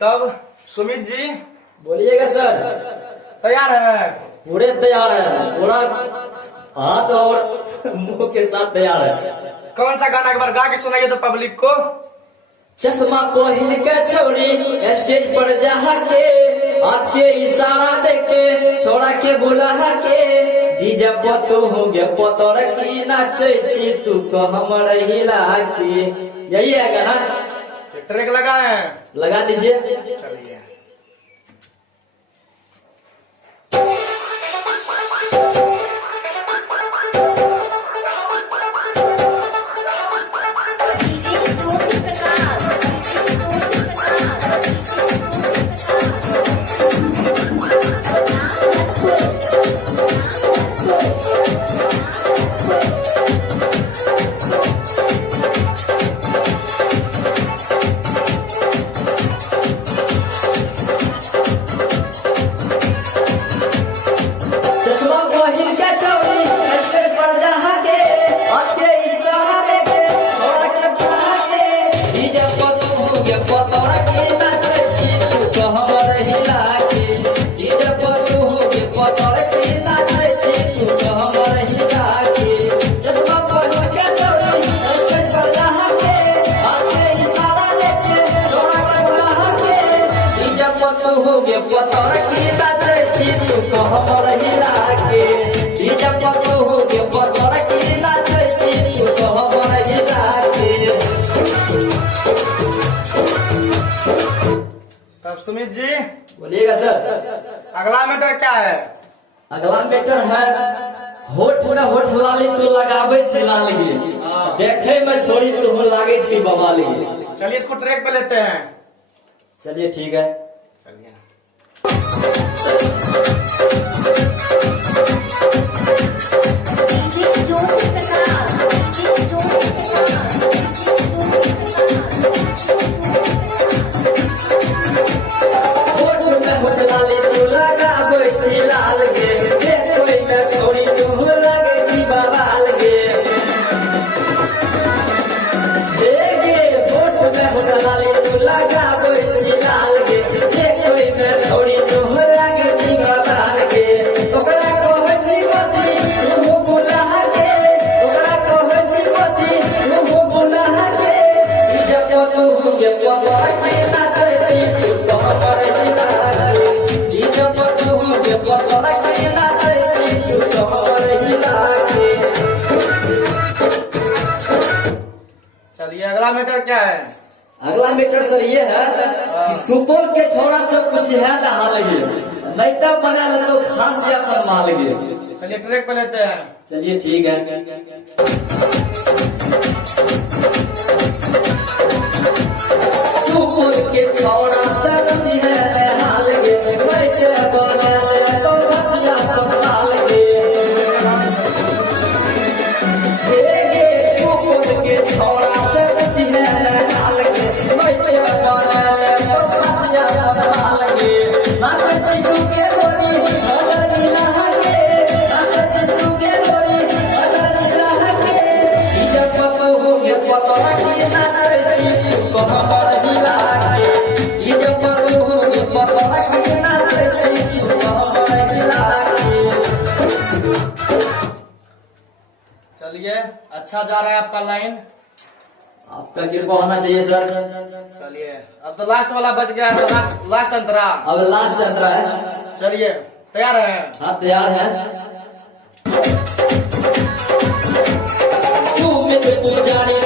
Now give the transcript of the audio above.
तब सुमित जी बोलिएगा सर। तैयार है? पूरे तैयार है, थोड़ा हाथ और मुंह के साथ तैयार है। कौन सा गाना एक बार गा के सुनाइए तो पब्लिक को। चश्मा पहिन के छौरी स्टेज पर जा के हाथ के इशारा दे के छोड़ा के बुला के डीजे पतो हो गया पतर की नाचे छी तू को हमर हिला के। यही है गाना, ट्रैक लगाए लगा दीजिए। चलिए। तब सुमित जी बोलिएगा सर। अगला मैटर क्या है? अगला मैटर है होठ में होठ लाली तो लगावे छी लाल गे, देखे में छोड़ी तो हो लागे छी बवाल गे। चलिए इसको ट्रैक पे लेते हैं। चलिए ठीक है। चलिए। चलिए अगला मैटर क्या है? अगला मैटर सर ये है कि सुपौल के छोरा सब कुछ है हाल गे, नहीं तब बना ले तो खास या पर माल गे। चलिए ट्रैक पे लेते हैं। चलिए ठीक है। सुपौल के छोरा सब कुछ है हाल गे, नहीं तब बना ले तो खास या पर माल गे। सुपौल के छोरा सब कुछ है हाल गे, नहीं तब बना ले तो खास या पर माल गे। माता जी तू के बोली अगर नीला के चलिए अच्छा जा रहा है आपका लाइन। आपका कृपा होना चाहिए सर। चलिए अब तो लास्ट वाला बच गया है, लास्ट अंतरा। अब लास्ट अंतरा है। चलिए तैयार है? हाँ तैयार है। सुमित पुजारी